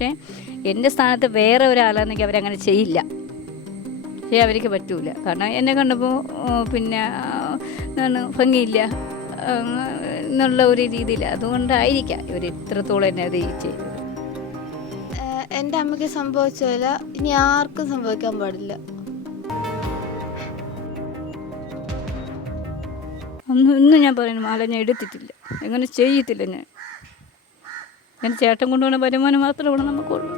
പക്ഷേ എൻ്റെ സ്ഥാനത്ത് വേറെ ഒരാളാണെങ്കിൽ അവരങ്ങനെ ചെയ്യില്ല. പക്ഷേ അവർക്ക് പറ്റൂല. കാരണം എന്നെ കണ്ടപ്പോൾ പിന്നെ എന്താണ് ഭംഗിയില്ല എന്നുള്ള ഒരു രീതിയിൽ, അതുകൊണ്ടായിരിക്കാം ഇവർ ഇത്രത്തോളം എന്നെ അത് ചെയ്തത്. എൻ്റെ അമ്മയ്ക്ക് സംഭവിച്ചല്ല ഇനി ആർക്കും സംഭവിക്കാൻ പാടില്ല. ഇന്ന് ഞാൻ പറയുന്നു മാല ഞാൻ എടുത്തിട്ടില്ല, എങ്ങനെ ചെയ്യത്തില്ല. ഞാൻ ചേട്ടൻ കൊണ്ടുപോകുന്ന വരുമാനം മാത്രമാണ് നമുക്കുള്ളൂ.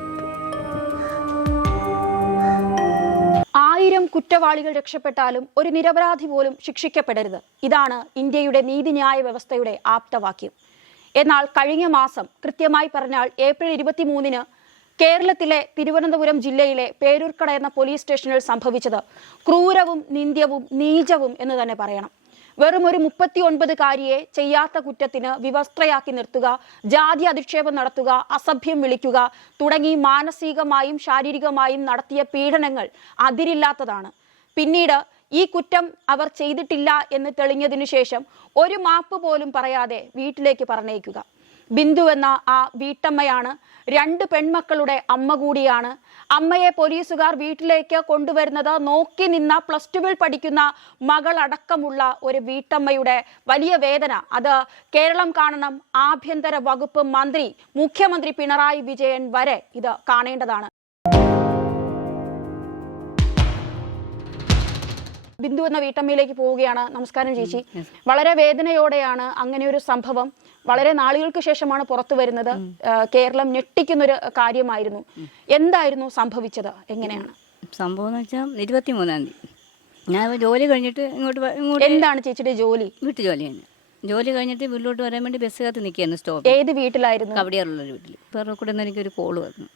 1000 കുറ്റവാളികൾ രക്ഷപ്പെട്ടാലും ഒരു നിരപരാധി പോലും ശിക്ഷിക്കപ്പെടരുത്. ഇതാണ് ഇന്ത്യയുടെ നീതിന്യായ വ്യവസ്ഥയുടെ ആപ്തവാക്യം. എന്നാൽ കഴിഞ്ഞ മാസം, കൃത്യമായി പറഞ്ഞാൽ ഏപ്രിൽ 23-ന് കേരളത്തിലെ തിരുവനന്തപുരം ജില്ലയിലെ പേരൂർക്കട എന്ന പോലീസ് സ്റ്റേഷനിൽ സംഭവിച്ചത് ക്രൂരവും നിന്ദ്യവും നീചവും എന്ന് തന്നെ പറയണം. വെറും ഒരു 39-കാരിയെ ചെയ്യാത്ത കുറ്റത്തിന് വിവസ്ത്രയാക്കി നിർത്തുക, ജാതി അധിക്ഷേപം നടത്തുക, അസഭ്യം വിളിക്കുക തുടങ്ങി മാനസികമായും ശാരീരികമായും നടത്തിയ പീഡനങ്ങൾ അതിരില്ലാത്തതാണ്. പിന്നീട് ഈ കുറ്റം അവർ ചെയ്തിട്ടില്ല എന്ന് തെളിഞ്ഞതിനു ശേഷം ഒരു മാപ്പ് പോലും പറയാതെ വീട്ടിലേക്ക് പറഞ്ഞയക്കുക. ബിന്ദു എന്ന ആ വീട്ടമ്മയാണ്, 2 പെൺമക്കളുടെ അമ്മ കൂടിയാണ്. അമ്മയെ പോലീസുകാർ വീട്ടിലേക്ക് കൊണ്ടുവരുന്നത് നോക്കി നിന്ന +2-ൽ പഠിക്കുന്ന മകളടക്കമുള്ള ഒരു വീട്ടമ്മയുടെ വലിയ വേദന അത് കേരളം കാണണം. ആഭ്യന്തര വകുപ്പ് മന്ത്രി, മുഖ്യമന്ത്രി പിണറായി വിജയൻ വരെ ഇത് കാണേണ്ടതാണ്. ബിന്ദു എന്ന വീട്ടമ്മയിലേക്ക് പോവുകയാണ്. നമസ്കാരം ചേച്ചി. വളരെ വേദനയോടെയാണ് അങ്ങനെ ഒരു സംഭവം വളരെ നാളുകൾക്ക് ശേഷമാണ് പുറത്തു വരുന്നത്. കേരളം ഞെട്ടിക്കുന്നൊരു കാര്യമായിരുന്നു. എന്തായിരുന്നു സംഭവിച്ചത്? എങ്ങനെയാണ് സംഭവം എന്ന് വെച്ചാൽ 23-ാം തീയതി ഞാൻ ജോലി കഴിഞ്ഞിട്ട് ഇങ്ങോട്ട്. എന്താണ് ചേച്ചിയുടെ ജോലി? വീട്ടു ജോലിയാണ്. ജോലി കഴിഞ്ഞിട്ട് വീട്ടിലോട്ട് വരാൻ വേണ്ടി ബസ്സുകാർക്ക് നിൽക്കുകയായിരുന്നു സ്റ്റോപ്പ്. ഏത് വീട്ടിലായിരുന്നു? കവടിയാറുള്ളൊരു വീട്ടിൽ. ഇപ്പോൾ കൂടെ നിന്ന് എനിക്കൊരു കോള് വന്നു.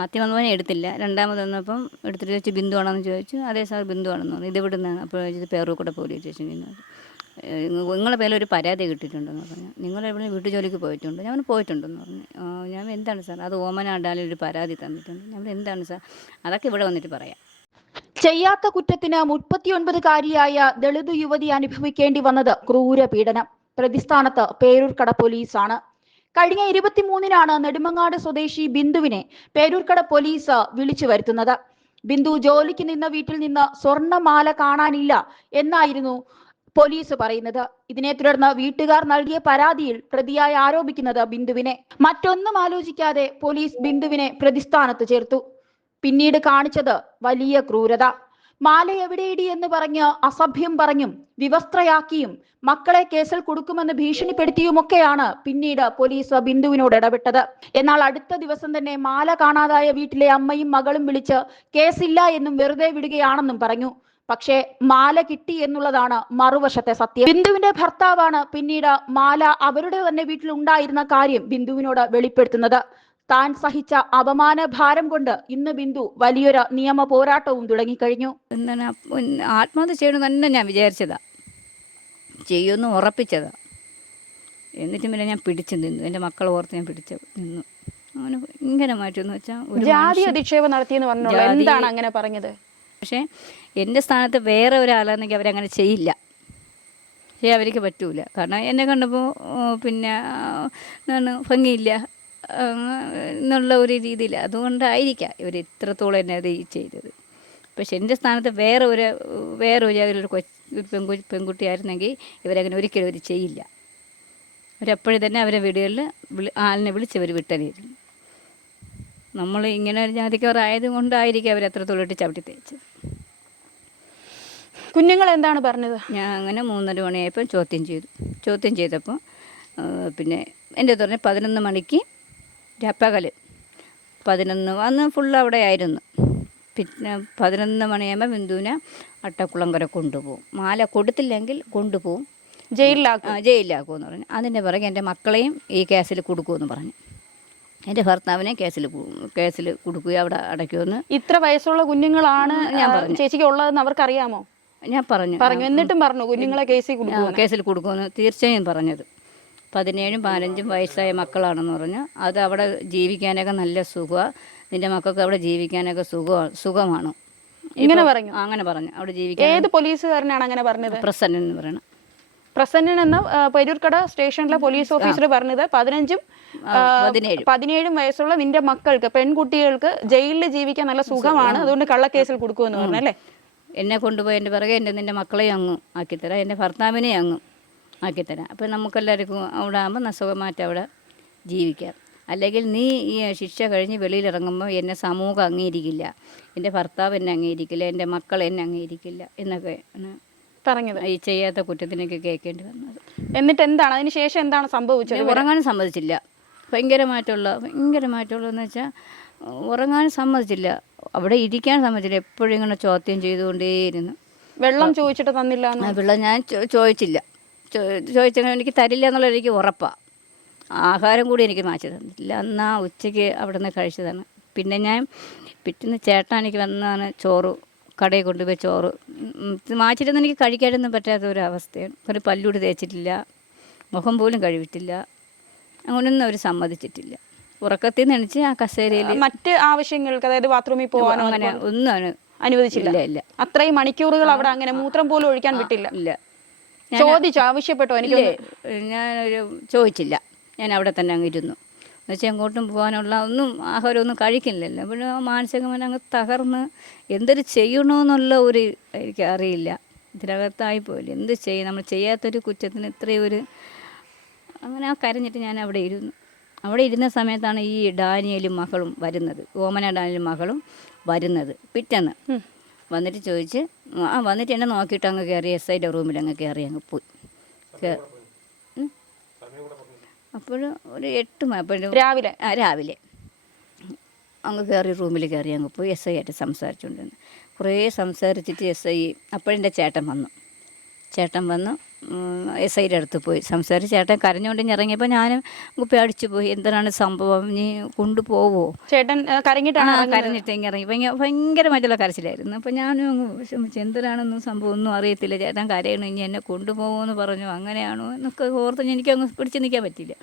ആദ്യം വന്നപ്പോൾ ഞാൻ എടുത്തില്ല. രണ്ടാമത് വന്നപ്പം എടുത്തിട്ട് ചോദിച്ചു ബിന്ദു ആണെന്ന് ചോദിച്ചു. അതേ സാർ ബിന്ദു ആണെന്ന് പറഞ്ഞു. ഇത് ഇവിടെ നിന്നാണ്. അപ്പോൾ ചോദിച്ചത് പേരൂർക്കട പോലീസ് സ്റ്റേഷനിൽ നിന്ന്. നിങ്ങളെ പേരിലൊരു പരാതി കിട്ടിയിട്ടുണ്ടെന്ന് പറഞ്ഞു. നിങ്ങളെവിടെ വീട്ടു ജോലിക്ക് പോയിട്ടുണ്ട്? ഞാൻ പോയിട്ടുണ്ടെന്ന് പറഞ്ഞു. ഞാൻ എന്താണ് സാർ? അത് ഓമനാണ്ടാലും ഒരു പരാതി തന്നിട്ടുണ്ട്. ഞാൻ എന്താണ് സാർ? അതൊക്കെ ഇവിടെ വന്നിട്ട് പറയാം. ചെയ്യാത്ത കുറ്റത്തിന് 39-കാരിയായ ദളിത് യുവതി അനുഭവിക്കേണ്ടി വന്നത് ക്രൂര പീഡനം. പ്രതിസ്ഥാനത്ത് പേരൂർക്കട പോലീസാണ്. കഴിഞ്ഞ 23-നാണ് നെടുമങ്ങാട് സ്വദേശി ബിന്ദുവിനെ പേരൂർക്കട പോലീസ് വിളിച്ചു വരുത്തുന്നത്. ബിന്ദു ജോലിക്ക് നിന്ന വീട്ടിൽ നിന്ന് സ്വർണ്ണമാല കാണാനില്ല എന്നായിരുന്നു പോലീസ് പറയുന്നത്. ഇതിനെ തുടർന്ന് വീട്ടുകാർ നൽകിയ പരാതിയിൽ പ്രതിയായി ആരോപിക്കുന്നത് ബിന്ദുവിനെ. മറ്റൊന്നും ആലോചിക്കാതെ പോലീസ് ബിന്ദുവിനെ പ്രതിസ്ഥാനത്ത് ചേർത്തു. പിന്നീട് കാണിച്ചത് വലിയ ക്രൂരത. മാല എവിടെയിടി എന്ന് പറഞ്ഞ് അസഭ്യം പറഞ്ഞും വിവസ്ത്രയാക്കിയും മക്കളെ കേസിൽ കൊടുക്കുമെന്ന് ഭീഷണിപ്പെടുത്തിയുമൊക്കെയാണ് പിന്നീട് പോലീസ് ബിന്ദുവിനോട് ഇടപെട്ടത്. എന്നാൽ അടുത്ത ദിവസം തന്നെ മാല കാണാതായ വീട്ടിലെ അമ്മയും മകളും വിളിച്ച് കേസില്ല എന്നും വെറുതെ വിടുകയാണെന്നും പറഞ്ഞു. പക്ഷേ മാല കിട്ടി എന്നുള്ളതാണ് മറുവശത്തെ സത്യം. ബിന്ദുവിന്റെ ഭർത്താവാണ് പിന്നീട് മാല അവരുടെ തന്നെ വീട്ടിൽ ഉണ്ടായിരുന്ന കാര്യം ബിന്ദുവിനോട് വെളിപ്പെടുത്തുന്നത്. താൻ സഹിച്ച അപമാന ഭാരം കൊണ്ട് ഇന്ന് ബിന്ദു വലിയൊരു നിയമ പോരാട്ടവും തുടങ്ങിക്കഴിഞ്ഞു. എന്താണ് ആത്മഹത്യ ചെയ്യണമെന്ന് തന്നെ ഞാൻ വിചാരിച്ചതാ, ചെയ്യുമെന്ന് ഉറപ്പിച്ചതാ. എന്നിട്ടും പിന്നെ ഞാൻ പിടിച്ചു നിന്നു. എൻ്റെ മക്കളെ ഓർത്ത് ഞാൻ പിടിച്ചു നിന്നു. അങ്ങനെ ഇങ്ങനെ മാറ്റുമെന്ന് വെച്ചാൽ ജാതി അധിക്ഷേപം നടത്തിയെന്ന് പറഞ്ഞോളൂ. എന്താണ് അങ്ങനെ പറഞ്ഞത്? പക്ഷേ എൻ്റെ സ്ഥാനത്ത് വേറെ ഒരാളാണെങ്കിൽ അവരങ്ങനെ ചെയ്യില്ല. പക്ഷേ അവർക്ക് പറ്റൂല. കാരണം എന്നെ കണ്ടപ്പോൾ പിന്നെ എന്താണ് ഭംഗിയില്ല എന്നുള്ള ഒരു രീതിയിൽ, അതുകൊണ്ടായിരിക്കാം ഇവർ ഇത്രത്തോളം എന്നെ അത് ചെയ്തത്. പക്ഷെ എൻ്റെ സ്ഥാനത്ത് വേറെ ഒരു പെൺകുട്ടിയായിരുന്നെങ്കിൽ ഇവരങ്ങനെ ഒരിക്കലും അവർ ചെയ്യില്ല. അവരെപ്പോഴും തന്നെ അവരെ വീടുകളിൽ ആളിനെ വിളിച്ചവർ വിട്ടനായിരുന്നു. നമ്മൾ ഇങ്ങനെ ഒരു ജാതിക്കാരായത് കൊണ്ടായിരിക്കും അവർ എത്രത്തോളം ഇട്ട് ചവിട്ടി തേച്ചത്. കുഞ്ഞുങ്ങൾ എന്താണ് പറഞ്ഞത്? ഞാൻ അങ്ങനെ 3:30 മണിയായപ്പോൾ ചോദ്യം ചെയ്തപ്പോൾ പിന്നെ എൻ്റെ അടുത്ത് പറഞ്ഞ് 11 മണിക്ക് പകൽ 11 അന്ന് ഫുള്ള് അവിടെ ആയിരുന്നു. പിന്നെ 11 മണിയാകുമ്പോൾ ബിന്ദുവിനെ അട്ടക്കുളങ്കര കൊണ്ടുപോകും. മാല കൊടുത്തില്ലെങ്കിൽ കൊണ്ടുപോകും, ജയിലിലാക്കുമെന്ന് പറഞ്ഞു. അതിൻ്റെ പിറകെ എൻ്റെ മക്കളെയും ഈ കേസിൽ കൊടുക്കുമെന്ന് പറഞ്ഞു. എൻ്റെ ഭർത്താവിനെ കേസിൽ കൊടുക്കുകയോ അവിടെ അടയ്ക്കുമെന്ന്. ഇത്ര വയസ്സുള്ള കുഞ്ഞുങ്ങളാണ് ഞാൻ പറഞ്ഞു ചേച്ചിക്ക് ഉള്ളതെന്ന് അവർക്കറിയാമോ? ഞാൻ പറഞ്ഞു. എന്നിട്ടും പറഞ്ഞു കുഞ്ഞുങ്ങളെ കേസിൽ കൊടുക്കുമെന്ന് തീർച്ചയായും പറഞ്ഞത്. 17ഉം 15ഉം വയസ്സായ മക്കളാണെന്ന് പറഞ്ഞു. അത് അവിടെ ജീവിക്കാനൊക്കെ നല്ല സുഖമാണ്, നിൻ്റെ മക്കൾക്ക് അവിടെ ജീവിക്കാനൊക്കെ സുഖമാണ് ഇങ്ങനെ പറഞ്ഞു. അങ്ങനെ പറഞ്ഞു അവിടെ ജീവിക്കാൻ. ഏത് പോലീസുകാരനാണ് അങ്ങനെ പറഞ്ഞത്? പ്രസന്നൻ എന്ന് പറയണം. പ്രസന്നൻ എന്ന പേരൂർക്കട സ്റ്റേഷനിലെ പോലീസ് ഓഫീസർ പറഞ്ഞത് 17 വയസ്സുള്ള നിന്റെ മക്കൾക്ക്, പെൺകുട്ടികൾക്ക് ജയിലിൽ ജീവിക്കാൻ നല്ല സുഖമാണ്, അതുകൊണ്ട് കള്ളക്കേസിൽ കൊടുക്കുമെന്ന് പറഞ്ഞല്ലേ. എന്നെ കൊണ്ടുപോയി എൻ്റെ പിറകെ നിൻ്റെ മക്കളെയും അങ്ങ് ആക്കിത്തരാം, എൻ്റെ ഭർത്താവിനെയും അങ്ങ് ആക്കിത്തരാം. അപ്പോൾ നമുക്കെല്ലാവർക്കും അവിടെ ആകുമ്പോൾ സുഖമായിട്ട് അവിടെ ജീവിക്കാം. അല്ലെങ്കിൽ നീ ഈ ശിക്ഷ കഴിഞ്ഞ് വെളിയിലിറങ്ങുമ്പോൾ എന്നെ സമൂഹം അംഗീകരിക്കില്ല, എൻ്റെ ഭർത്താവ് എന്നെ അംഗീകരിക്കില്ല, എൻ്റെ മക്കൾ എന്നെ അംഗീകരിക്കില്ല എന്നൊക്കെ പറഞ്ഞത്. ഈ ചെയ്യാത്ത കുറ്റത്തിനൊക്കെ കേൾക്കേണ്ടി വന്നത്. എന്നിട്ട് എന്താണ് അതിന് ശേഷം എന്താണ് സംഭവിച്ചത്? ഉറങ്ങാനും സമ്മതിച്ചില്ല. ഭയങ്കരമായിട്ടുള്ളതെന്ന് വെച്ചാൽ ഉറങ്ങാനും സമ്മതിച്ചില്ല, അവിടെ ഇരിക്കാൻ സമ്മതിച്ചില്ല. എപ്പോഴും ഇങ്ങനെ ചോദ്യം ചെയ്തുകൊണ്ടേയിരുന്നു. വെള്ളം ചോദിച്ചിട്ട് തന്നില്ല? വെള്ളം ഞാൻ ചോദിച്ചില്ല. ചോദിച്ചെങ്കിൽ എനിക്ക് തരില്ല എന്നുള്ളത് എനിക്ക് ഉറപ്പാണ്. ആഹാരം കൂടി എനിക്ക് മാറ്റി തന്നിട്ടില്ല. അന്ന് ആ ഉച്ചയ്ക്ക് അവിടെ നിന്ന് കഴിച്ചതാണ്. പിന്നെ ഞാൻ പിറ്റേന്ന് ചേട്ടൻ എനിക്ക് വന്നാണ് ചോറ് കടയിൽ കൊണ്ടുപോയി ചോറ് മാറ്റിട്ടൊന്നും എനിക്ക് കഴിക്കാനൊന്നും പറ്റാത്ത ഒരു അവസ്ഥയാണ്. ഒരു പല്ലൂടി തേച്ചിട്ടില്ല, മുഖം പോലും കഴുകിയിട്ടില്ല, അങ്ങനെയൊന്നും അവർ സമ്മതിച്ചിട്ടില്ല. ഉറക്കത്തിൽ നിന്ന് എണിച്ച് ആ കസേരയിൽ മറ്റ് ആവശ്യങ്ങൾക്ക്, അതായത് ബാത്റൂമിൽ പോകാനോ അങ്ങനെ ഒന്നും അനുവദിച്ചില്ല. ഇല്ല. അത്രയും മണിക്കൂറുകൾ അവിടെ അങ്ങനെ മൂത്രം പോലും ഒഴിക്കാൻ വിട്ടില്ല? ഇല്ല. ചോദിച്ചോ, ആവശ്യപ്പെട്ടോ? എനിക്ക് ഞാനൊരു ചോദിച്ചില്ല, ഞാൻ അവിടെ തന്നെ അങ്ങ് ഇരുന്നു. എന്നുവെച്ചാൽ എങ്ങോട്ടും പോകാനുള്ള ആഹാരമൊന്നും കഴിക്കില്ലല്ലോ. അപ്പോൾ മാനസികമായി അങ്ങ് തകർന്ന് എന്തൊരു ചെയ്യണമെന്നുള്ള ഒരു എനിക്ക് അറിയില്ല. ഇതിനകത്തായിപ്പോയില്ല, എന്ത് ചെയ്യും, നമ്മൾ ചെയ്യാത്തൊരു കുറ്റത്തിന് ഇത്രയും ഒരു അങ്ങനെ കരഞ്ഞിട്ട് ഞാൻ അവിടെ ഇരുന്നു. അവിടെ ഇരുന്ന സമയത്താണ് ഈ ഡാനിയലും മകളും വരുന്നത്, ഓമന ഡാനിയലും മകളും വരുന്നത്. പിറ്റേന്ന് വന്നിട്ട് ചോദിച്ച് വന്നിട്ട് എന്നെ നോക്കിയിട്ട് അങ്ങ് കയറി SIയുടെ റൂമിൽ അങ്ങ് കയറി അങ്ങ് പോയി. അപ്പോൾ ഒരു 8 മണി രാവിലെ അങ്ങ് കയറി റൂമിൽ കയറി അങ്ങ് പോയി SI ആയിട്ട് സംസാരിച്ചുകൊണ്ടിരുന്നു. കുറേ സംസാരിച്ചിട്ട് SI അപ്പോഴെൻ്റെ ചേട്ടൻ വന്നു SIയുടെ അടുത്ത് പോയി സംസാരിച്ച്. ചേട്ടൻ കരഞ്ഞുകൊണ്ട് ഇറങ്ങിയപ്പോൾ ഞാനും പേടിച്ചു പോയി. എന്തിനാണ് സംഭവം, നീ കൊണ്ടുപോവോ? ചേട്ടൻ കരഞ്ഞിട്ട് ഇറങ്ങി ഭയങ്കരമായിട്ടുള്ള കരച്ചിലായിരുന്നു. അപ്പോൾ ഞാനും അങ്ങ് വിഷമിച്ചു, എന്തിനാണെന്നും സംഭവം ഒന്നും അറിയത്തില്ല. ചേട്ടൻ കരയണം, ഇനി എന്നെ കൊണ്ടുപോകുമെന്ന് പറഞ്ഞു, അങ്ങനെയാണോ എന്നൊക്കെ ഓർത്ത് എനിക്കങ്ങ് പിടിച്ച് നിൽക്കാൻ പറ്റില്ല.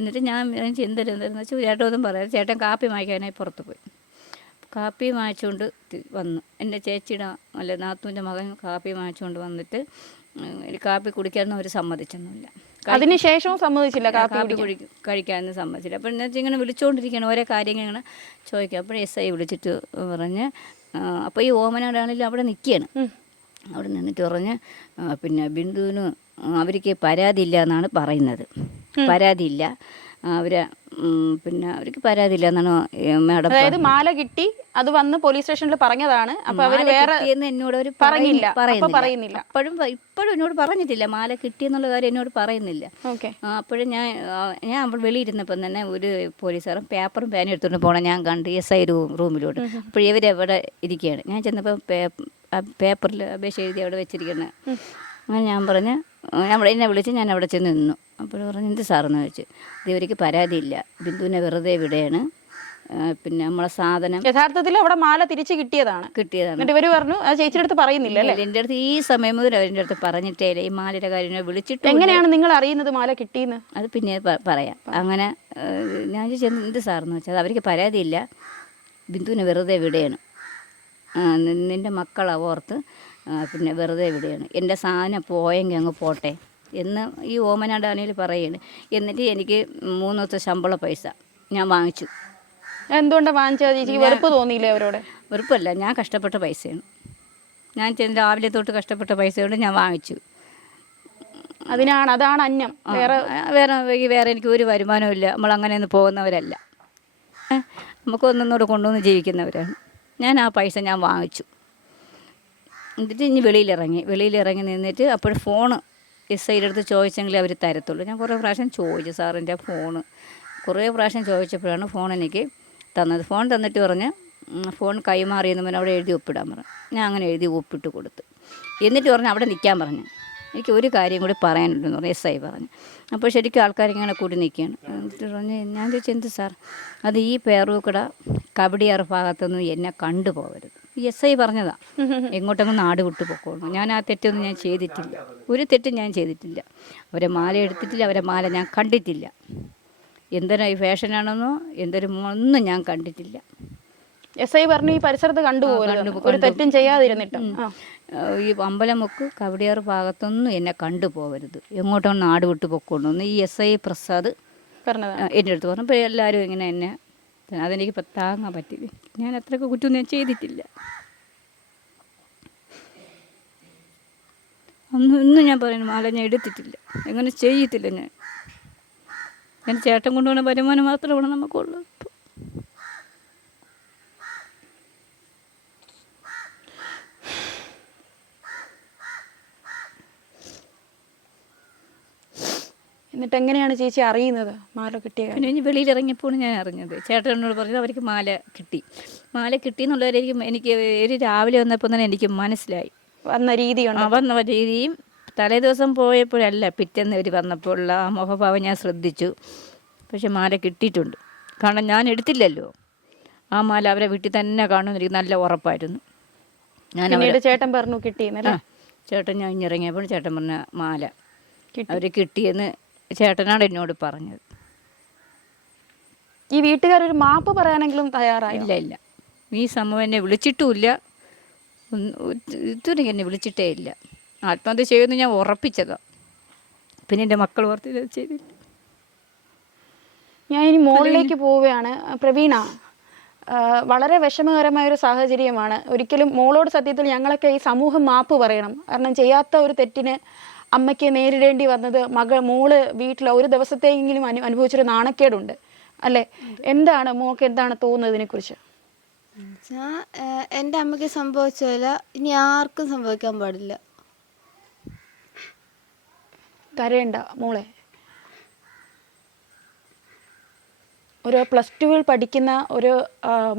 എന്നിട്ട് ഞാൻ എന്തെന്ന് വെച്ചാൽ ചേട്ടനൊന്നും പറയാം. ചേട്ടൻ കാപ്പി വാങ്ങിക്കാനായി പുറത്ത് പോയി. കാപ്പി വാങ്ങിച്ചുകൊണ്ട് വന്നു. എൻ്റെ ചേച്ചിയുടെ നാത്തൂൻ്റെ മകൻ കാപ്പി വാങ്ങിച്ചുകൊണ്ട് വന്നിട്ട് കാപ്പി കുടിക്കാനൊന്നും അവർ സമ്മതിച്ചൊന്നുമില്ല. അതിനുശേഷവും സമ്മതിച്ചില്ല, കാപ്പി കഴിക്കാനൊന്നും സമ്മതിച്ചില്ല. അപ്പോൾ എന്നുവെച്ചാൽ ഇങ്ങനെ വിളിച്ചുകൊണ്ടിരിക്കുകയാണ്, ഓരോ കാര്യങ്ങൾ ഇങ്ങനെ ചോദിക്കുക. അപ്പോൾ SI വിളിച്ചിട്ട് പറഞ്ഞ്, അപ്പോൾ ഈ ഓമനാടാണെങ്കിലും അവിടെ നിൽക്കുകയാണ്. അവിടെ നിന്നിട്ട് പറഞ്ഞ്, പിന്നെ ബിന്ദുവിന് അവർക്ക് പരാതിയില്ല എന്നാണ് പറയുന്നത്. പരാതിയില്ല, അവർക്ക് പരാതിയില്ല എന്നാണ് മാഡം. അതായത് മാല കിട്ടി, അത് വന്ന് പോലീസ് സ്റ്റേഷനിൽ പറഞ്ഞതാണ്. അപ്പൊ അവര് വേറെ എന്നോട് അവർ പറയുന്നില്ല. ഇപ്പോഴും എന്നോട് പറഞ്ഞിട്ടില്ല, മാല കിട്ടിയെന്നുള്ള കാര്യം എന്നോട് പറയുന്നില്ല. അപ്പോഴും ഞാൻ അവിടെ വെളിയിരുന്നപ്പം തന്നെ ഒരു പോലീസുകാരൻ പേപ്പറും പേനും എടുത്തുകൊണ്ട് പോകണം ഞാൻ കണ്ട് SI റൂമിലോട്ട്. അപ്പോഴും ഇവരവിടെ ഇരിക്കുകയാണ്. ഞാൻ ചെന്നപ്പോൾ പേപ്പറിൽ അപേക്ഷ എഴുതി അവിടെ വെച്ചിരിക്കുന്നത്. അങ്ങനെ ഞാൻ പറഞ്ഞ് എന്നെ വിളിച്ച് ഞാൻ അവിടെ ചെന്ന് നിന്നു. അപ്പോൾ പറഞ്ഞു, എന്ത് സാറെന്ന് ചോദിച്ചു. ഇവർക്ക് പരാതിയില്ല, ബിന്ദുവിനെ വെറുതെ വിടുകയാണ്, പിന്നെ നമ്മളെ സാധനം യഥാർത്ഥത്തിൽ അവിടെ മാല തിരിച്ച് കിട്ടിയതാണ്. ഇവര് പറഞ്ഞു ചേച്ചിയുടെ അടുത്ത് പറയുന്നില്ല അല്ലേ? എൻ്റെ അടുത്ത് ഈ സമയം മുതൽ അവരുടെ അടുത്ത് പറഞ്ഞിട്ടേ ഇല്ല. ഈ മാലയുടെ കാര്യം വിളിച്ചിട്ട് എങ്ങനെയാണ് നിങ്ങൾ അറിയുന്നത് മാല കിട്ടിയെന്ന്? അത് പിന്നെ പറയാം. അങ്ങനെ ഞാൻ ചോദിച്ചത് എന്ത് സാറെന്ന് വെച്ചാൽ അവർക്ക് പരാതിയില്ല, ബിന്ദുവിനെ വെറുതെ വിടുകയാണ്, നിൻ്റെ മക്കളെ ഓർത്ത് പിന്നെ വെറുതെ വിടുകയാണ്, എൻ്റെ സാധനം പോയെങ്കിൽ അങ്ങ് പോട്ടെ എന്ന് ഈ ഓമനാടാനിൽ പറയുകയാണ്. എന്നിട്ട് എനിക്ക് 3 ദിവസത്തെ ശമ്പള പൈസ ഞാൻ വാങ്ങിച്ചു. എന്തുകൊണ്ടാണ് വാങ്ങിച്ചത്? വെറുപ്പ് തോന്നിയില്ലേ അവരോട്? വെറുപ്പല്ല, ഞാൻ കഷ്ടപ്പെട്ട പൈസയാണ്. ഞാൻ രാവിലെ തൊട്ട് കഷ്ടപ്പെട്ട പൈസ കൊണ്ട് ഞാൻ വാങ്ങിച്ചു. അതാണ് അന്യം. വേറെ എനിക്ക് ഒരു വരുമാനവും ഇല്ല. നമ്മളങ്ങനെയൊന്നും പോകുന്നവരല്ല, നമുക്കൊന്നൂടെ കൊണ്ടുവന്ന് ജീവിക്കുന്നവരാണ്. ഞാൻ ആ പൈസ ഞാൻ വാങ്ങിച്ചു. എന്നിട്ട് ഇനി വെളിയിലിറങ്ങി നിന്നിട്ട് അപ്പോൾ ഫോണ് SIയുടെ അടുത്ത് ചോദിച്ചെങ്കിലേ അവർ തരത്തുള്ളൂ. ഞാൻ കുറേ പ്രാവശ്യം ചോദിച്ചു സാറിൻ്റെ ഫോണ്, കുറേ പ്രാവശ്യം ചോദിച്ചപ്പോഴാണ് ഫോൺ എനിക്ക് തന്നത്. ഫോൺ തന്നിട്ട് പറഞ്ഞ് ഫോൺ കൈമാറിയെന്ന് പറഞ്ഞാൽ അവിടെ എഴുതി ഒപ്പിടാൻ പറഞ്ഞു. ഞാൻ അങ്ങനെ എഴുതി ഒപ്പിട്ട് കൊടുത്തു. എന്നിട്ട് പറഞ്ഞ് അവിടെ നിൽക്കാൻ പറഞ്ഞു. എനിക്ക് ഒരു കാര്യം കൂടി പറയാനുണ്ടെന്ന് പറഞ്ഞു SI പറഞ്ഞു. അപ്പോൾ ശരിക്കും ആൾക്കാരിങ്ങനെ കൂടി നിൽക്കുകയാണ്. എന്നിട്ട് പറഞ്ഞ് ഞാൻ ചോദിച്ചു, എന്ത് സാർ? അത് ഈ പേരൂക്കട കബഡിയാർ ഭാഗത്തൊന്നും എന്നെ കണ്ടുപോകരുത്. SI പറഞ്ഞതാ, എങ്ങോട്ടെങ്കിലും നാട് വിട്ടു പൊക്കോളൂ. ഞാൻ ആ തെറ്റൊന്നും ഞാൻ ചെയ്തിട്ടില്ല, ഒരു തെറ്റും ഞാൻ ചെയ്തിട്ടില്ല. അവരെ മാല എടുത്തിട്ടില്ല, അവരെ മാല ഞാൻ കണ്ടിട്ടില്ല. എന്തൊരു ഫാഷനാണെന്നോ ഒന്നും ഞാൻ കണ്ടിട്ടില്ല. SI പറഞ്ഞു ഈ പരിസരത്ത് കണ്ടുപോകരുത്, ഒരു തെറ്റും ചെയ്യാതിരുന്നിട്ടും. ഈ അമ്പലമുക്ക് കവടിയാറ് ഭാഗത്തൊന്നും എന്നെ കണ്ടുപോകരുത്, എങ്ങോട്ടൊന്നും നാട് വിട്ട് പൊക്കൊണ്ടൊന്ന് ഈ SI പ്രസാദ് പറഞ്ഞതാണ്. എൻ്റെ അടുത്ത് പറഞ്ഞപ്പോൾ എല്ലാവരും ഇങ്ങനെ എന്നെ, അതെനിക്ക് ഇപ്പം താങ്ങാൻ പറ്റില്ല. ഞാൻ അത്രയ്ക്ക് കുറ്റം ഞാൻ ചെയ്തിട്ടില്ല. ഇന്നും ഞാൻ പറയുന്നു മാല ഞാൻ എടുത്തിട്ടില്ല, എങ്ങനെ ചെയ്യത്തില്ല. ഞാൻ ചേട്ടൻ കൊണ്ടുപോകുന്ന വരുമാനം മാത്രമാണ് നമുക്കുള്ളത്. എന്നിട്ട് എങ്ങനെയാണ് ചേച്ചി അറിയുന്നത് മാല കിട്ടിയ? പിന്നെ ഇനി വെളിയിൽ ഇറങ്ങിയപ്പോൾ ഞാൻ അറിഞ്ഞത്. ചേട്ടനോട് പറഞ്ഞത് അവർക്ക് മാല കിട്ടി. മാല കിട്ടി എന്നുള്ളവരായിരിക്കും. എനിക്ക് ഒരു രാവിലെ വന്നപ്പോൾ തന്നെ എനിക്ക് മനസ്സിലായി വന്ന രീതിയുണ്ട്. വന്ന രീതിയും തലേ ദിവസം പോയപ്പോഴല്ല, പിറ്റേന്ന് അവർ വന്നപ്പോഴുള്ള ആ മുഖഭാവം ഞാൻ ശ്രദ്ധിച്ചു. പക്ഷെ മാല കിട്ടിയിട്ടുണ്ട്. കാരണം ഞാൻ എടുത്തില്ലല്ലോ ആ മാല. അവരെ വീട്ടിൽ തന്നെ കാണുമെന്ന് എനിക്ക് നല്ല ഉറപ്പായിരുന്നു. ചേട്ടൻ പറഞ്ഞു കിട്ടിയെന്നല്ലേ? ചേട്ടൻ ഞാൻ ഇറങ്ങിയപ്പോൾ ചേട്ടൻ പറഞ്ഞ മാല അവർ കിട്ടിയെന്ന് ചേട്ടനാണ് എന്നോട് പറഞ്ഞത്. ഈ വീട്ടുകാരൊരു മാപ്പ് പറയാനെങ്കിലും തയ്യാറായില്ല? ഇല്ല. ഈ സംഭവം എന്നെ വിളിച്ചിട്ടുമില്ല, ഇതുവരെ എന്നെ വിളിച്ചിട്ടേ ഇല്ല. ആത്മഹത്യ ചെയ്യുമെന്ന് ഞാൻ ഉറപ്പിച്ചതാണ്. പിന്നെ എൻ്റെ മക്കൾ ഓർത്ത് ചെയ്തില്ല. ഞാൻ ഇനി മോളിലേക്ക് പോവുകയാണ്. പ്രവീണ, വളരെ വിഷമകരമായൊരു സാഹചര്യമാണ്. ഒരിക്കലും മോളോട് സത്യത്തിൽ ഞങ്ങളൊക്കെ ഈ സമൂഹം മാപ്പ് പറയണം. കാരണം ചെയ്യാത്ത ഒരു തെറ്റിന് അമ്മയ്ക്ക് നേരിടേണ്ടി വന്നത് മോള് വീട്ടിൽ ഒരു ദിവസത്തെയെങ്കിലും അനുഭവിച്ചൊരു നാണക്കേടുണ്ട് അല്ലേ? എന്താണ് മോൾക്ക് എന്താണ് തോന്നുന്നത് ഇതിനെക്കുറിച്ച്? എൻ്റെ അമ്മയ്ക്ക് സംഭവിച്ചല്ല ഇനി ആർക്കും സംഭവിക്കാൻ പാടില്ല. കരയണ്ട മോളെ. ഒരു +2 പഠിക്കുന്ന ഒരു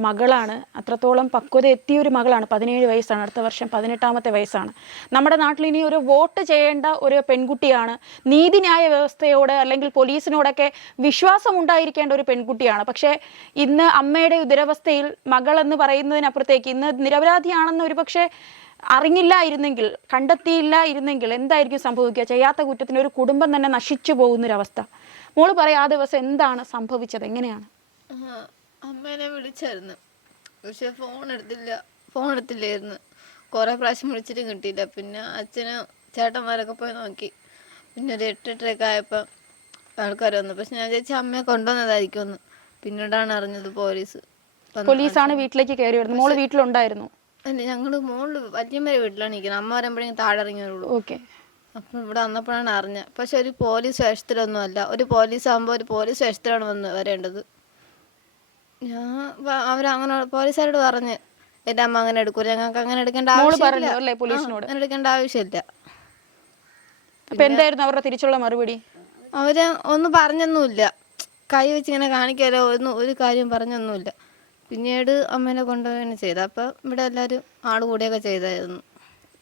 മകളാണ്, അത്രത്തോളം പക്വത എത്തിയ ഒരു മകളാണ്. 17 വയസ്സാണ്, അടുത്ത വർഷം 18ാമത്തെ വയസ്സാണ്. നമ്മുടെ നാട്ടിൽ ഇനി ഒരു വോട്ട് ചെയ്യേണ്ട ഒരു പെൺകുട്ടിയാണ്. നീതിന്യായ വ്യവസ്ഥയോട് അല്ലെങ്കിൽ പോലീസിനോടൊക്കെ വിശ്വാസം ഉണ്ടായിരിക്കേണ്ട ഒരു പെൺകുട്ടിയാണ്. പക്ഷേ ഇന്ന് അമ്മയുടെ ദുരവസ്ഥയിൽ മകളെന്ന് പറയുന്നതിനപ്പുറത്തേക്ക് ഇന്ന് നിരപരാധിയാണെന്ന് ഒരു പക്ഷേ അറിഞ്ഞില്ലായിരുന്നെങ്കിൽ, കണ്ടെത്തിയില്ലായിരുന്നെങ്കിൽ എന്തായിരിക്കും സംഭവിക്കുക? ചെയ്യാത്ത കുറ്റത്തിന് ഒരു കുടുംബം തന്നെ നശിച്ചു പോകുന്നൊരവസ്ഥ. മോള് പറയാം, ആ ദിവസം എന്താണ് സംഭവിച്ചത്, എങ്ങനെയാണ്? അമ്മേനെ വിളിച്ചായിരുന്നു, പക്ഷെ ഫോൺ എടുത്തില്ലായിരുന്നു. കുറേ പ്രാവശ്യം വിളിച്ചിട്ടും കിട്ടിയില്ല. പിന്നെ അച്ഛനും ചേട്ടന്മാരൊക്കെ പോയി നോക്കി. പിന്നെ ഒരു 8-8:30 ആയപ്പോൾ ആൾക്കാർ വന്നു. പക്ഷെ ഞാൻ ചേച്ചി അമ്മയെ കൊണ്ടുവന്നതായിരിക്കുമെന്ന് പിന്നീടാണ് അറിഞ്ഞത്. പോലീസാണ് വീട്ടിലേക്ക് കയറി വരുന്നത്. മോള് വീട്ടിലുണ്ടായിരുന്നു? അല്ല, ഞങ്ങള് മോള് വല്യമ്മയുടെ വീട്ടിലാണ് ഇരിക്കുന്നത്. അമ്മ വരുമ്പോഴേക്കും താഴെ ഇറങ്ങിയുള്ളൂ. ഓക്കെ. അപ്പം ഇവിടെ വന്നപ്പോഴാണ് അറിഞ്ഞത്. പക്ഷെ ഒരു പോലീസ് വേഷത്തിലൊന്നും അല്ല. ഒരു പോലീസ് ആകുമ്പോൾ ഒരു പോലീസ് വേഷത്തിലാണ് വരേണ്ടത്. അവരങ്ങനെ പോലീസുകാരോട് പറഞ്ഞ് എൻ്റെ അമ്മ അങ്ങനെ എടുക്കൂല, ഞങ്ങൾക്ക് അങ്ങനെ എടുക്കേണ്ട ആവശ്യമില്ല. അങ്ങനെ എടുക്കേണ്ട ആവശ്യമില്ല. അപ്പൊ എന്തായിരുന്നു അവരുടെ തിരിച്ചുള്ള മറുപടി? അവര് ഒന്നും പറഞ്ഞൊന്നുമില്ല, കൈ വെച്ച് ഇങ്ങനെ കാണിക്കാലോ, ഒരു കാര്യം പറഞ്ഞൊന്നുമില്ല. പിന്നീട് അമ്മേനെ കൊണ്ടുപോവുകയാണ് ചെയ്തത്. അപ്പം ഇവിടെ എല്ലാവരും ആൾ കൂടിയൊക്കെ ചെയ്തായിരുന്നു.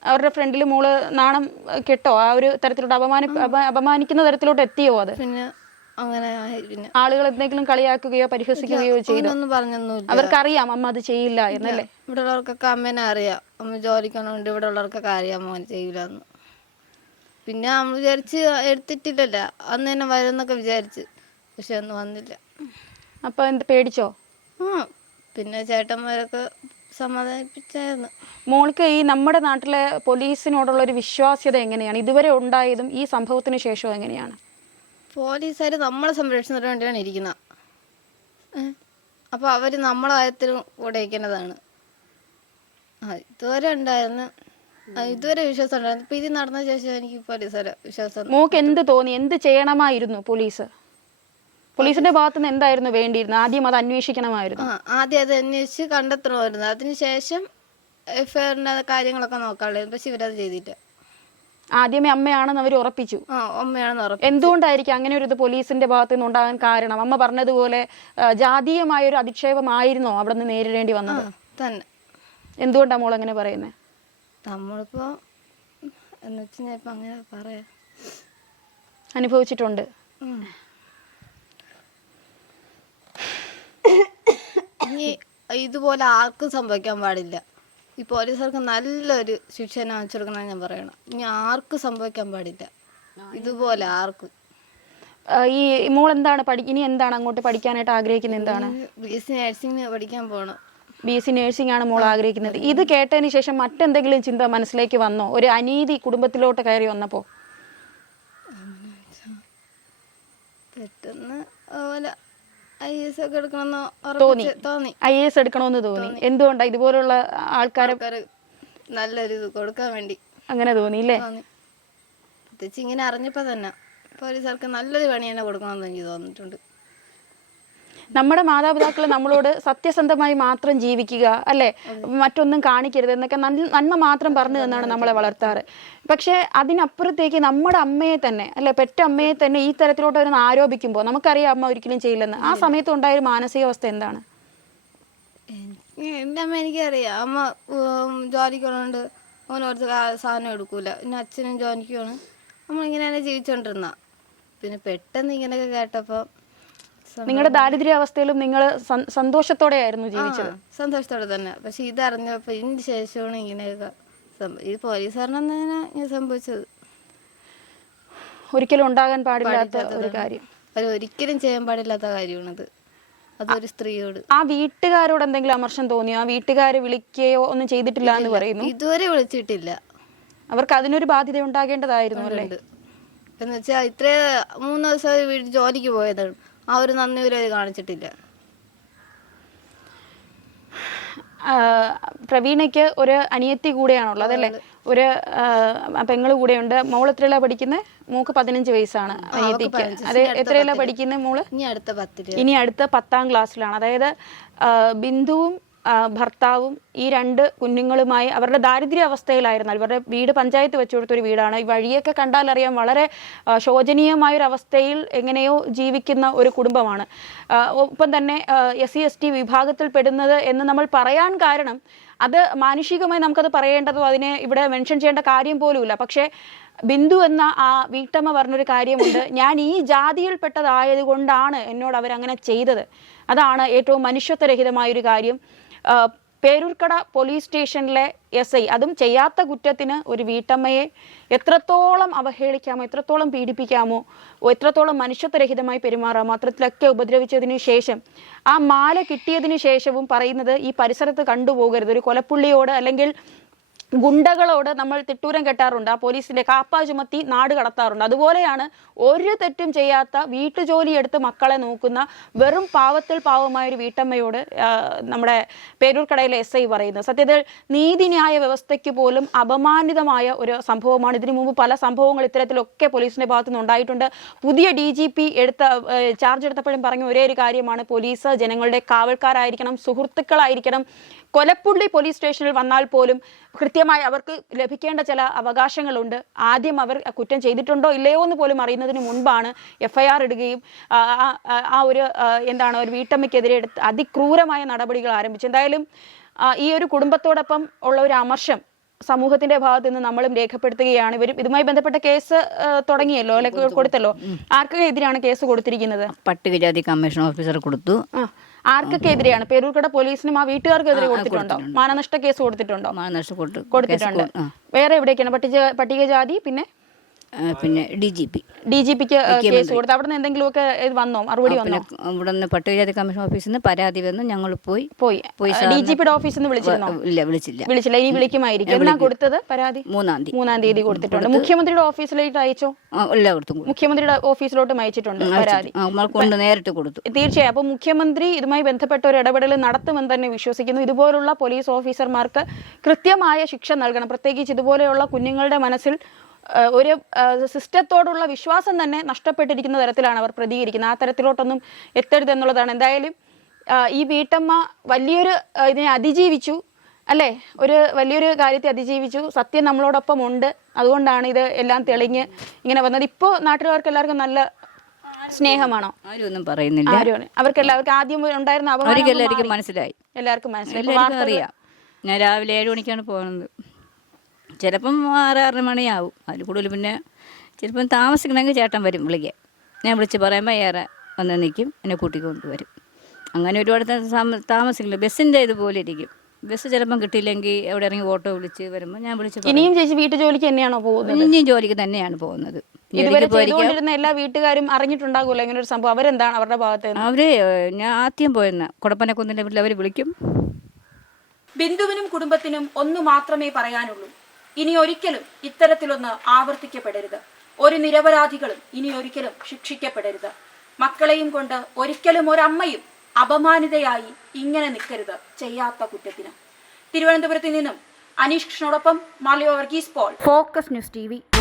അവരുടെ ഫ്രണ്ടിൽ മോള് നാണം കെട്ടോ? ആ ഒരു തരത്തിലോട്ട് അപമാനിക്കുന്ന തരത്തിലോട്ട് എത്തിയോ അത്? പിന്നെ അങ്ങനെ പിന്നെ ആളുകൾ എന്തെങ്കിലും കളിയാക്കുകയോ പരിഹസിക്കുകയോ ചെയ്തു? ഒന്നും പറഞ്ഞൊന്നുമില്ല. അവർക്കറിയാം അമ്മ അത് ചെയ്യില്ല എന്നല്ലേ? ഇവിടെ ഉള്ളവർക്കൊക്കെ അമ്മേനെ അറിയാം. അമ്മ ജോലിക്കണോണ്ട് ഇവിടെ ഉള്ളവർക്കൊക്കെ അറിയാം മോൻ ചെയ്യില്ല എന്ന്. പിന്നെ അമ്മ വിചാരിച്ച് എടുത്തിട്ടില്ലല്ല, അന്ന് തന്നെ വരുമെന്നൊക്കെ വിചാരിച്ച്. പക്ഷെ ഒന്നും വന്നില്ല. അപ്പൊ എന്ത് പേടിച്ചോ? പിന്നെ ചേട്ടന്മാരൊക്കെ സമാധാനിപ്പിച്ചായിരുന്നു. മോൾക്ക് ഈ നമ്മുടെ നാട്ടിലെ പോലീസിനോടുള്ള ഒരു വിശ്വാസ്യത എങ്ങനെയാണ് ഇതുവരെ ഉണ്ടായതും ഈ സംഭവത്തിന് ശേഷവും എങ്ങനെയാണ്? പോലീസുകാർ നമ്മളെ സംരക്ഷണത്തിന് വേണ്ടിയാണ് ഇരിക്കുന്നത്. അപ്പോൾ അവർ നമ്മളെ കാര്യത്തിലും കൂടെ ഇരിക്കുന്നതാണ്. ഇതുവരെ ഉണ്ടായിരുന്നു, ഇതുവരെ വിശ്വാസം ഉണ്ടായിരുന്നു. ഇപ്പം ഇത് നടന്ന ശേഷം എനിക്ക് പോലീസുകാരെ വിശ്വാസം. മോൾക്ക് എന്ത് തോന്നി? എന്ത് ചെയ്യണമായിരുന്നു പോലീസിന്റെ ഭാഗത്തുനിന്ന് എന്തായിരുന്നു വേണ്ടിയിരുന്നത്? ആദ്യം അത് അന്വേഷിക്കണമായിരുന്നു. ആദ്യം അത് അന്വേഷിച്ച് കണ്ടെത്തണമായിരുന്നു. അതിനുശേഷം എഫ്ഐആറിന്റെ കാര്യങ്ങളൊക്കെ നോക്കാനുള്ളായിരുന്നു. പക്ഷെ ഇവരത് ചെയ്തില്ല. ആദ്യമേ അമ്മയാണെന്ന് അവർ ഉറപ്പിച്ചു. അമ്മയാണെന്ന് ഉറപ്പിച്ചു. എന്തുകൊണ്ടായിരിക്കും അങ്ങനെ ഒരു ഇത് പോലീസിന്റെ ഭാഗത്തു നിന്ന് ഉണ്ടാകാൻ കാരണം? അമ്മ പറഞ്ഞതുപോലെ ജാതീയമായ ഒരു അധിക്ഷേപമായിരുന്നോ അവിടെ നിന്ന് നേരിടേണ്ടി വന്നത്? തന്നെ. എന്തുകൊണ്ടാണ് മോൾ അങ്ങനെ പറയുന്നത്? നമ്മളിപ്പോ എന്ന് വെച്ചാൽ ഇപ്പൊ അങ്ങനെ പറയാ അനുഭവിച്ചിട്ടുണ്ട്. ഇനി ഇതുപോലെ ആർക്കും സംഭവിക്കാൻ പാടില്ല. ഈ പോലീസുകാർക്ക് നല്ലൊരു ശിക്ഷ വാങ്ങിച്ചു കൊടുക്കണം ഞാൻ പറയണം. ഇനി ആർക്കും സംഭവിക്കാൻ പാടില്ല ഇതുപോലെ ആർക്കും. ഈ മോൾ എന്താണ് ഇനി എന്താണ് അങ്ങോട്ട് പഠിക്കാനായിട്ട് ആഗ്രഹിക്കുന്നത്? എന്താണ്? BSc നഴ്സിംഗിന് പഠിക്കാൻ പോകണം. BSc നഴ്സിംഗ് ആണ് മോൾ ആഗ്രഹിക്കുന്നത്. ഇത് കേട്ടതിന് ശേഷം മറ്റെന്തെങ്കിലും ചിന്ത മനസ്സിലേക്ക് വന്നോ? ഒരു അനീതി കുടുംബത്തിലോട്ട് കയറി വന്നപ്പോൾ പെട്ടെന്ന് IAS ഒക്കെ എടുക്കണമെന്ന് തോന്നി. IAS എടുക്കണമെന്ന് തോന്നി. എന്തുകൊണ്ടാണ് ഇതുപോലുള്ള ആൾക്കാരെ നല്ലൊരു ഇത് കൊടുക്കാൻ വേണ്ടി അങ്ങനെ തോന്നി അല്ലേ? പ്രത്യേകിച്ച് ഇങ്ങനെ അറിഞ്ഞപ്പോ തന്നെ പോലീസുകാർക്ക് നല്ലൊരു പണി തന്നെ കൊടുക്കണമെന്ന് എനിക്ക് തോന്നിയിട്ടുണ്ട്. നമ്മുടെ മാതാപിതാക്കൾ നമ്മളോട് സത്യസന്ധമായി മാത്രം ജീവിക്കുക, അല്ലെ, മറ്റൊന്നും കാണിക്കരുത് എന്നൊക്കെ നന്മ മാത്രം പറഞ്ഞു തന്നാണ് നമ്മളെ വളർത്താറ്. പക്ഷെ അതിനപ്പുറത്തേക്ക് നമ്മുടെ അമ്മയെ തന്നെ, അല്ലെ, പെറ്റ അമ്മയെ തന്നെ ഈ തരത്തിലോട്ട് അവരൊന്ന് ആരോപിക്കുമ്പോൾ നമുക്കറിയാം അമ്മ ഒരിക്കലും ചെയ്യില്ലെന്ന്. ആ സമയത്ത് ഉണ്ടായ ഒരു മാനസികാവസ്ഥ എന്താണ്? എൻ്റെ അമ്മ എനിക്കറിയാം, അമ്മ ജോലിക്കുള്ളതുകൊണ്ട് ഓരോരുത്തർ സാധനം എടുക്കൂല. പിന്നെ അച്ഛനും ജോലിക്കുമാണ്, നമ്മളിങ്ങനെ തന്നെ ജീവിച്ചോണ്ടിരുന്ന. പിന്നെ പെട്ടെന്ന് ഇങ്ങനെയൊക്കെ കേട്ടപ്പോൾ നിങ്ങളുടെ ദാരിദ്ര്യാവസ്ഥയിലും നിങ്ങൾ സന്തോഷത്തോടെ ആയിരുന്നു ജീവിച്ചത്? സന്തോഷത്തോടെ തന്നെ. പക്ഷെ ഇതറിഞ്ഞപ്പോൾ ഇതിന് ശേഷമാണ് ഇങ്ങനെയൊക്കെ ഈ പോലീസുകാരനെ ഇങ്ങനെ സംഭവിച്ചത്. ഒരിക്കലും ഉണ്ടാകാൻ പാടില്ലാത്ത ഒരു കാര്യം, അത് ഒരിക്കലും ചെയ്യാൻ പാടില്ലാത്ത കാര്യമാണത്, അതൊരു സ്ത്രീയോട്. ആ വീട്ടുകാരോട് എന്തെങ്കിലും അമർഷം തോന്നിയോ? ആ വീട്ടുകാരെ വിളിക്കുകയോ ഒന്നും ചെയ്തിട്ടില്ല എന്ന് പറയുന്നു. ഇതുവരെ വിളിച്ചിട്ടില്ല. അവർക്ക് അതിനൊരു ബാധ്യത ഉണ്ടാകേണ്ടതായിരുന്നു അല്ലേ? എന്ന് വെച്ചാൽ ഇത്ര 3 ദിവസം വീട്ടിൽ ജോലിക്ക് പോയതാണ്, ആ ഒരു നന്ദി വരെ കാണിച്ചിട്ടില്ല. പ്രവീണയ്ക്ക് ഒരു അനിയത്തി കൂടെയാണുള്ളത് അല്ലേ? ഒരു പെങ്ങള് കൂടെയുണ്ട്. മോള് എത്രയിലാ പഠിക്കുന്നത്? മോക്ക് 15 വയസ്സാണ് അനിയത്തിക്ക്. അത് എത്രയിലാ പഠിക്കുന്നത് മോള്? ഇനി അടുത്ത 10ാം ക്ലാസ്സിലാണ്. അതായത് ബിന്ദുവും ഭർത്താവും ഈ 2 കുഞ്ഞുങ്ങളുമായി അവരുടെ ദാരിദ്ര്യാവസ്ഥയിലായിരുന്നു. അവരുടെ വീട് പഞ്ചായത്ത് വെച്ചു കൊടുത്തൊരു വീടാണ്. ഈ വഴിയൊക്കെ കണ്ടാലറിയാം വളരെ ശോചനീയമായൊരവസ്ഥയിൽ എങ്ങനെയോ ജീവിക്കുന്ന ഒരു കുടുംബമാണ്. ഒപ്പം തന്നെ SC/ST വിഭാഗത്തിൽ പെടുന്നത് എന്ന് നമ്മൾ പറയാൻ കാരണം അത് മാനുഷികമായി നമുക്കത് പറയേണ്ടതോ അതിനെ ഇവിടെ മെൻഷൻ ചെയ്യേണ്ട കാര്യം പോലുമില്ല. പക്ഷേ ബിന്ദു എന്ന ആ വീട്ടമ്മ പറഞ്ഞൊരു കാര്യമുണ്ട്, ഞാൻ ഈ ജാതിയിൽപ്പെട്ടതായത് കൊണ്ടാണ് എന്നോട് അവരങ്ങനെ ചെയ്തത്. അതാണ് ഏറ്റവും മനുഷ്യത്വരഹിതമായൊരു കാര്യം. പേരൂർക്കട പോലീസ് സ്റ്റേഷനിലെ SI അതും ചെയ്യാത്ത കുറ്റത്തിന് ഒരു വീട്ടമ്മയെ എത്രത്തോളം അവഹേളിക്കാമോ, എത്രത്തോളം പീഡിപ്പിക്കാമോ, എത്രത്തോളം മനുഷ്യത്വരഹിതമായി പെരുമാറാമോ അത്രത്തിലൊക്കെ ഉപദ്രവിച്ചതിന് ശേഷം ആ മാല കിട്ടിയതിന് ശേഷവും പറയുന്നത് ഈ പരിസരത്ത് കണ്ടുപോകരുത്. ഒരു കൊലപ്പുള്ളിയോട് അല്ലെങ്കിൽ ഗുണ്ടകളോട് നമ്മൾ തിട്ടൂരം കെട്ടാറുണ്ട്, ആ പോലീസിന്റെ കാപ്പ ചുമത്തി നാട് കടത്താറുണ്ട്. അതുപോലെയാണ് ഒരു തെറ്റും ചെയ്യാത്ത വീട്ടുജോലി എടുത്ത് മക്കളെ നോക്കുന്ന വെറും പാവത്തിൽ പാവമായ ഒരു വീട്ടമ്മയോട് നമ്മുടെ പേരൂർക്കടയിലെ SI പറയുന്നത്. സത്യത്തിൽ നീതിന്യായ വ്യവസ്ഥയ്ക്ക് പോലും അപമാനിതമായ ഒരു സംഭവമാണ്. ഇതിനു മുമ്പ് പല സംഭവങ്ങൾ ഇത്തരത്തിലൊക്കെ പോലീസിന്റെ ഭാഗത്തു നിന്ന് ഉണ്ടായിട്ടുണ്ട്. പുതിയ DGP ചാർജ് എടുത്തപ്പോഴും പറഞ്ഞ ഒരേ ഒരു കാര്യമാണ്, പോലീസ് ജനങ്ങളുടെ കാവൽക്കാരായിരിക്കണം, സുഹൃത്തുക്കളായിരിക്കണം. കൊലപ്പുള്ളി പോലീസ് സ്റ്റേഷനിൽ വന്നാൽ പോലും കൃത്യമായി അവർക്ക് ലഭിക്കേണ്ട ചില അവകാശങ്ങളുണ്ട്. ആദ്യം അവർ കുറ്റം ചെയ്തിട്ടുണ്ടോ ഇല്ലയോ എന്ന് പോലും അറിയുന്നതിന് മുൻപാണ് FIR ഇടുകയും ആ ഒരു ഒരു വീട്ടമ്മയ്ക്കെതിരെ എടുത്ത് അതിക്രൂരമായ നടപടികൾ ആരംഭിച്ചു. എന്തായാലും ഈ ഒരു കുടുംബത്തോടൊപ്പം ഉള്ള ഒരു അമർഷം സമൂഹത്തിന്റെ ഭാഗത്ത് നിന്ന് നമ്മളും രേഖപ്പെടുത്തുകയാണ്. ഇതുമായി ബന്ധപ്പെട്ട കേസ് തുടങ്ങിയല്ലോ, അല്ലെ, കൊടുത്തല്ലോ. ആർക്കൊക്കെ എതിരാണ് കേസ് കൊടുത്തിരിക്കുന്നത്? പട്ടികജാതി കമ്മീഷൻ ഓഫീസർ കൊടുത്തു. ആർക്കൊക്കെ എതിരെയാണ്? പേരൂർക്കട പോലീസിനും ആ വീട്ടുകാർക്കെതിരെ കൊടുത്തിട്ടുണ്ടോ? മാനനഷ്ട കേസ് കൊടുത്തിട്ടുണ്ടോ? കൊടുത്തിട്ടുണ്ട്. വേറെ എവിടേക്കാണ്? പട്ടികജാതി പിന്നെ DGPക്ക് കേസ് കൊടുത്തു. അവിടെ നിന്ന് എന്തെങ്കിലുമൊക്കെ വന്നോ, മറുപടി വന്നോ? ഇവിടെ നിന്ന് പട്ടികജാതി കമ്മീഷൻ ഓഫീസിൽ നിന്ന് പരാതി വന്നു. ഞങ്ങൾ പോയി DGPയുടെ ഓഫീസിൽ നിന്ന് വിളിച്ചിരുന്നോ? വിളിച്ചില്ല. ഇനി വിളിക്കുമായിരിക്കും. എന്നാ കൊടുത്തത് പരാതി? 3-ാം തീയതി കൊടുത്തിട്ടുണ്ട്. മുഖ്യമന്ത്രിയുടെ ഓഫീസിലേക്ക് അയച്ചോ? മുഖ്യമന്ത്രിയുടെ ഓഫീസിലോട്ടും അയച്ചിട്ടുണ്ട് പരാതി. നേരിട്ട് കൊടുത്തു. തീർച്ചയായും. അപ്പൊ മുഖ്യമന്ത്രി ഇതുമായി ബന്ധപ്പെട്ട ഒരു ഇടപെടൽ നടത്തുമെന്ന് തന്നെ വിശ്വസിക്കുന്നു. ഇതുപോലുള്ള പോലീസ് ഓഫീസർമാർക്ക് കൃത്യമായ ശിക്ഷ നൽകണം. പ്രത്യേകിച്ച് ഇതുപോലെയുള്ള കുഞ്ഞുങ്ങളുടെ മനസ്സിൽ ഒരു സിസ്റ്റത്തോടുള്ള വിശ്വാസം തന്നെ നഷ്ടപ്പെട്ടിരിക്കുന്ന തരത്തിലാണ് അവർ പ്രതികരിക്കുന്നത്. ആ തരത്തിലോട്ടൊന്നും എത്തരുതെന്നുള്ളതാണ്. എന്തായാലും ഈ വീട്ടമ്മ വലിയൊരു ഇതിനെ അതിജീവിച്ചു അല്ലേ? ഒരു വലിയൊരു കാര്യത്തെ അതിജീവിച്ചു. സത്യം നമ്മളോടൊപ്പം ഉണ്ട്. അതുകൊണ്ടാണ് ഇത് എല്ലാം തെളിഞ്ഞ് ഇങ്ങനെ വന്നത്. ഇപ്പോൾ നാട്ടുകാർക്ക് എല്ലാവർക്കും നല്ല സ്നേഹമാണോ? ആരും ഒന്നും പറയുന്നില്ല. അവർക്കെല്ലാവർക്കും ആദ്യം ഉണ്ടായിരുന്ന എല്ലാവർക്കും മനസ്സിലായി. എല്ലാവർക്കും മനസ്സിലായി. അറിയാം. ഞാൻ രാവിലെ 7 മണിക്കാണ് പോകുന്നത്. ചിലപ്പം 6-6:30 മണിയാവും. അതിൽ കൂടുതൽ പിന്നെ ചിലപ്പം താമസിക്കണമെങ്കിൽ ചേട്ടൻ വരും വിളിക്കാൻ. ഞാൻ വിളിച്ച് പറയുമ്പോൾ ഏറെ വന്ന് നിൽക്കും, എന്നെ കൂട്ടിക്കൊണ്ടുവരും. അങ്ങനെ ഒരുപാട് താമസിക്കില്ല. ബസ്സിൻ്റെ ഇതുപോലെ ഇരിക്കും. ബസ് ചിലപ്പം കിട്ടിയില്ലെങ്കിൽ എവിടെ ഇറങ്ങി ഓട്ടോ വിളിച്ച് വരുമ്പോൾ ഞാൻ വിളിച്ച് ഇനിയും ചേച്ചി വീട്ടു ജോലിക്ക് തന്നെയാണോ പോകുന്നത്? ഇനിയും ജോലിക്ക് തന്നെയാണ് പോകുന്നത്. എല്ലാ വീട്ടുകാരും അറിഞ്ഞിട്ടുണ്ടാകുമല്ലോ ഇങ്ങനെ ഒരു സംഭവം. അവരെന്താണ് അവരുടെ ഭാഗത്ത്? ഞാൻ ആദ്യം പോയെന്ന് കൊടപ്പനക്കുന്നിൻ്റെ വീട്ടിൽ അവർ വിളിക്കും, ബിന്ദുവിനും കുടുംബത്തിനും ഒന്നു മാത്രമേ പറയാനുള്ളൂ. ഇനി ഒരിക്കലും ഇത്തരത്തിലൊന്ന് ആവർത്തിക്കപ്പെടരുത്. ഒരു നിരപരാധികളും ഇനി ഒരിക്കലും ശിക്ഷിക്കപ്പെടരുത്. മക്കളെയും കൊണ്ട് ഒരിക്കലും ഒരമ്മയും അപമാനിതയായി ഇങ്ങനെ നിൽക്കരുത് ചെയ്യാത്ത കുറ്റത്തിന്. തിരുവനന്തപുരത്ത് നിന്നും അനീഷ് കൃഷ്ണനോടൊപ്പം Maliya Varghese Paul, Focus News TV.